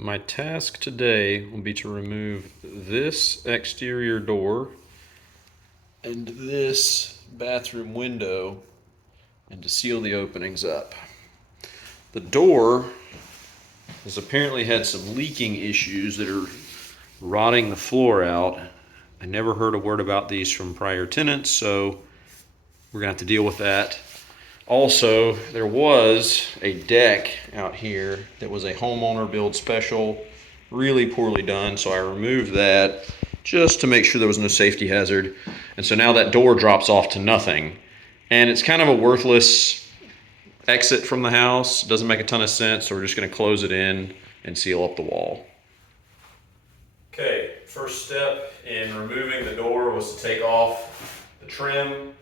My task today will be to remove this exterior door and this bathroom window and to seal the openings up. The door has apparently had some leaking issues that are rotting the floor out. I never heard a word about these from prior tenants, so we're gonna have to deal with that. Also, there was a deck out here that was a homeowner build special, really poorly done, so I removed that just to make sure there was no safety hazard. And so now that door drops off to nothing. And it's kind of a worthless exit from the house. It doesn't make a ton of sense, so we're just gonna close it in and seal up the wall. Okay, first step in removing the door was to take off the trim.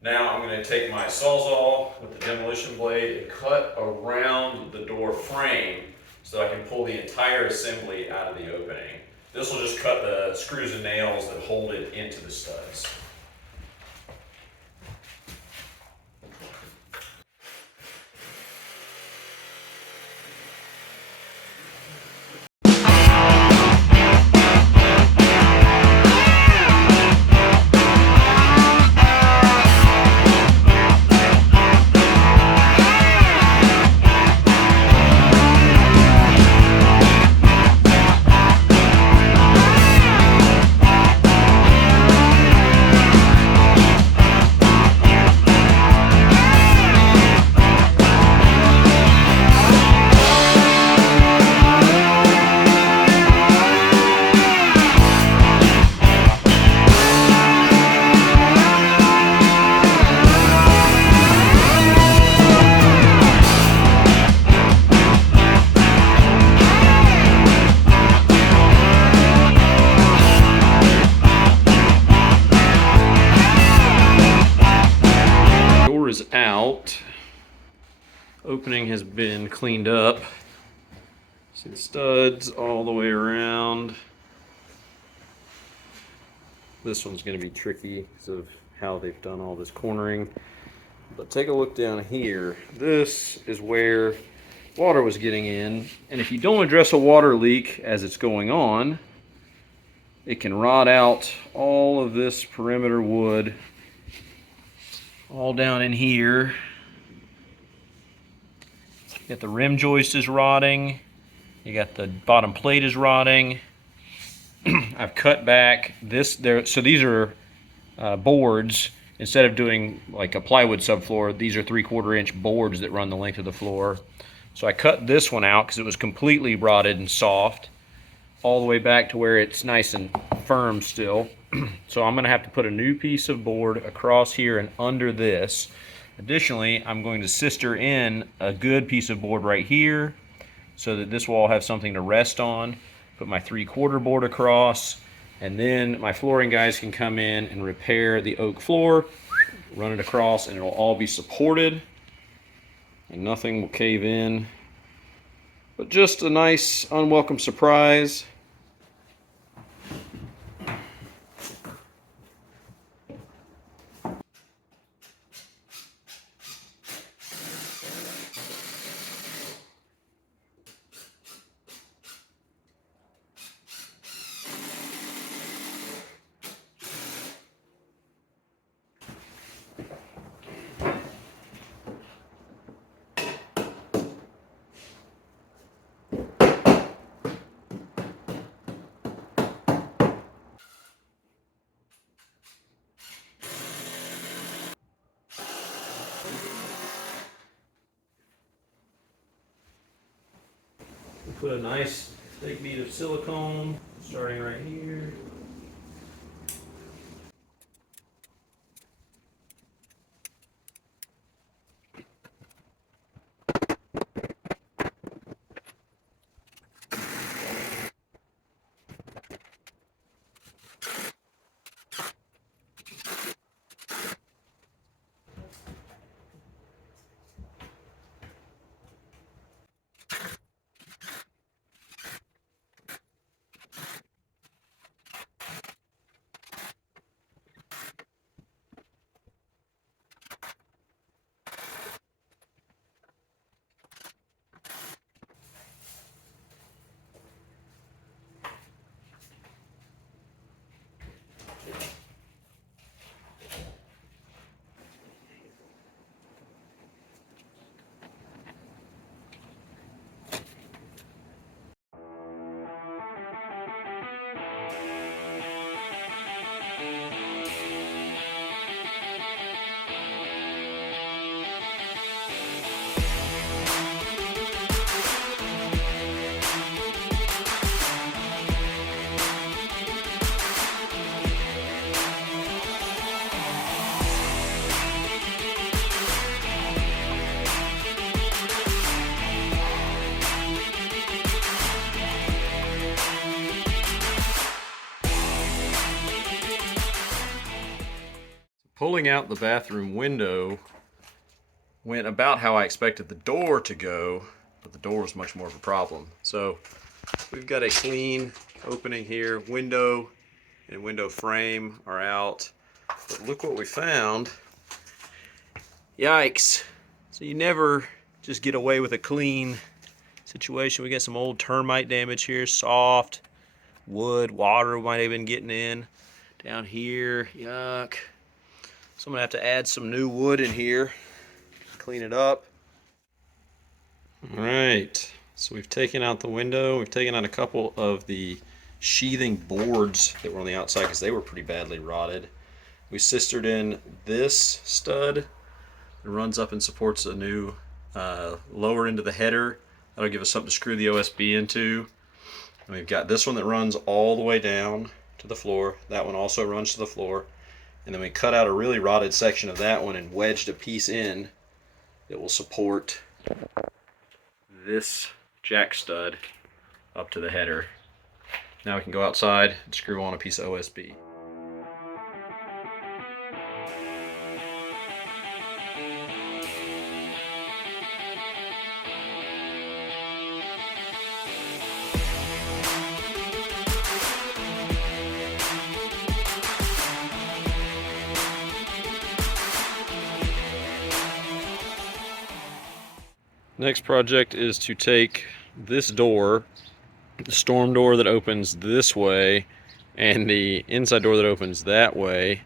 Now I'm going to take my Sawzall with the demolition blade and cut around the door frame so that I can pull the entire assembly out of the opening. This will just cut the screws and nails that hold it into the studs. Is out. Opening has been cleaned up. See the studs all the way around. This one's going to be tricky because of how they've done all this cornering. But take a look down here. This is where water was getting in. And if you don't address a water leak as it's going on, it can rot out all of this perimeter wood all down in here. You got the rim joist is rotting. You got the bottom plate is rotting. I've cut back this there. So these are boards. Instead of doing like a plywood subfloor, these are 3/4 inch boards that run the length of the floor. So I cut this one out because it was completely rotted and soft, all the way back to where it's nice and firm still. So I'm gonna have to put a new piece of board across here and under this. Additionally, I'm going to sister in a good piece of board right here so that this wall has something to rest on. Put my 3/4 board across, and then my flooring guys can come in and repair the oak floor, run it across, and it'll all be supported and nothing will cave in. But just a nice unwelcome surprise. Put a nice thick bead of silicone starting right here. Pulling out the bathroom window went about how I expected the door to go, but the door was much more of a problem. So we've got a clean opening here. Window and window frame are out. But look what we found. Yikes. So you never just get away with a clean situation. We got some old termite damage here, soft wood, water might have been getting in. Down here, yuck. So I'm gonna have to add some new wood in here, clean it up. All right, so we've taken out the window. We've taken out a couple of the sheathing boards that were on the outside because they were pretty badly rotted. We sistered in this stud. It runs up and supports a new lower into the header. That'll give us something to screw the OSB into. And we've got this one that runs all the way down to the floor. That one also runs to the floor. And then we cut out a really rotted section of that one and wedged a piece in that will support this jack stud up to the header. Now we can go outside and screw on a piece of OSB. Next project is to take this door, the storm door that opens this way and the inside door that opens that way,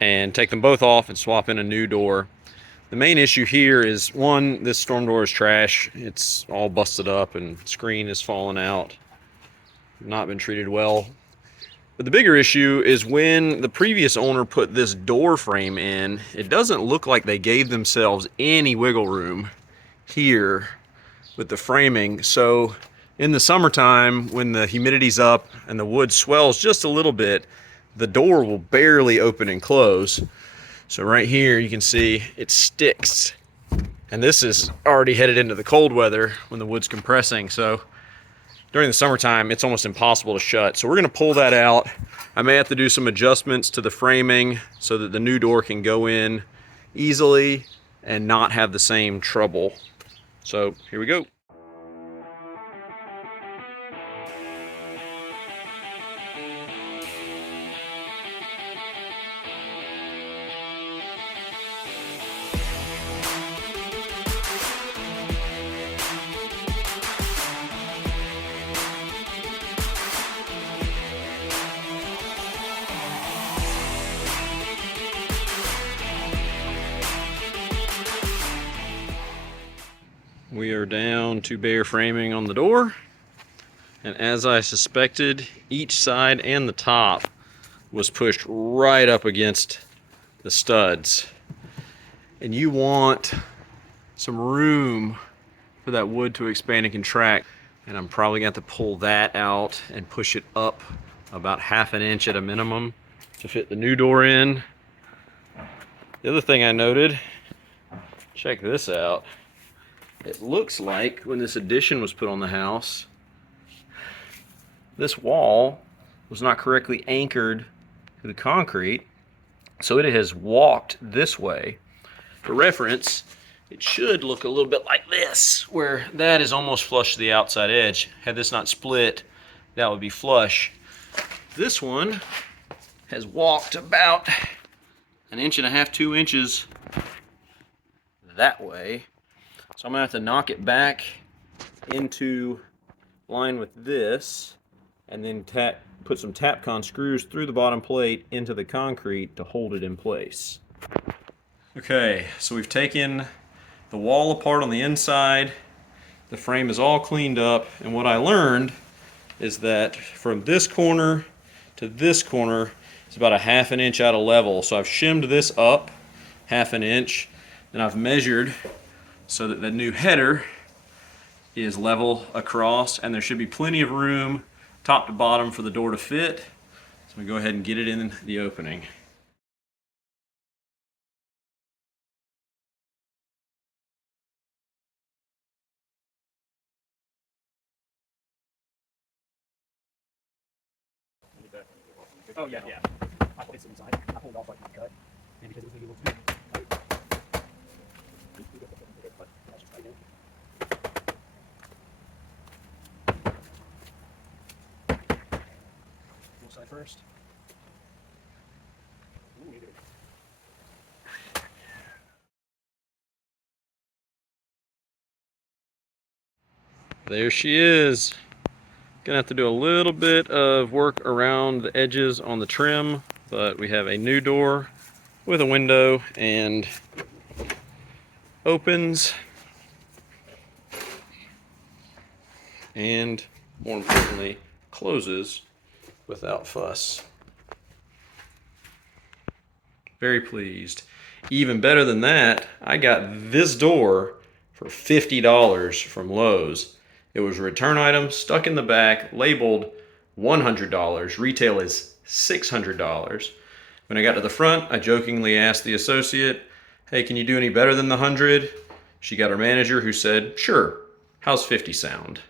and take them both off and swap in a new door. The main issue here is, one, this storm door is trash. It's all busted up and screen is falling out. Not been treated well. But the bigger issue is when the previous owner put this door frame in, it doesn't look like they gave themselves any wiggle room here with the framing. So in the summertime, when the humidity's up and the wood swells just a little bit, the door will barely open and close. So right here you can see it sticks, and this is already headed into the cold weather when the wood's compressing. So during the summertime it's almost impossible to shut. So we're going to pull that out. I may have to do some adjustments to the framing so that the new door can go in easily and not have the same trouble. So here we go. We are down to bare framing on the door, and as I suspected, each side and the top was pushed right up against the studs. And you want some room for that wood to expand and contract, and I'm probably going to have to pull that out and push it up about ½ an inch at a minimum to fit the new door in. The other thing I noted, check this out. It looks like when this addition was put on the house, this wall was not correctly anchored to the concrete, so it has walked this way. For reference, it should look a little bit like this, where that is almost flush to the outside edge. Had this not split, that would be flush. This one has walked about 1.5 inches, 2 inches that way. So I'm gonna have to knock it back into line with this, and then put some Tapcon screws through the bottom plate into the concrete to hold it in place. Okay, so we've taken the wall apart on the inside. The frame is all cleaned up, and what I learned is that from this corner to this corner is about 1/2 inch out of level. So I've shimmed this up 1/2 inch, and I've measured so that the new header is level across, and there should be plenty of room top to bottom for the door to fit. So we go ahead and get it in the opening. Oh yeah. I put this inside. I pulled off like my cut. Side first. There she is. Gonna have to do a little bit of work around the edges on the trim, but we have a new door with a window and opens, and more importantly, closes without fuss. Very pleased. Even better than that, I got this door for $50 from Lowe's. It was a return item, stuck in the back, labeled $100. Retail is $600. When I got to the front, I jokingly asked the associate, "Hey, can you do any better than the 100?" She got her manager who said, "Sure, how's 50 sound?"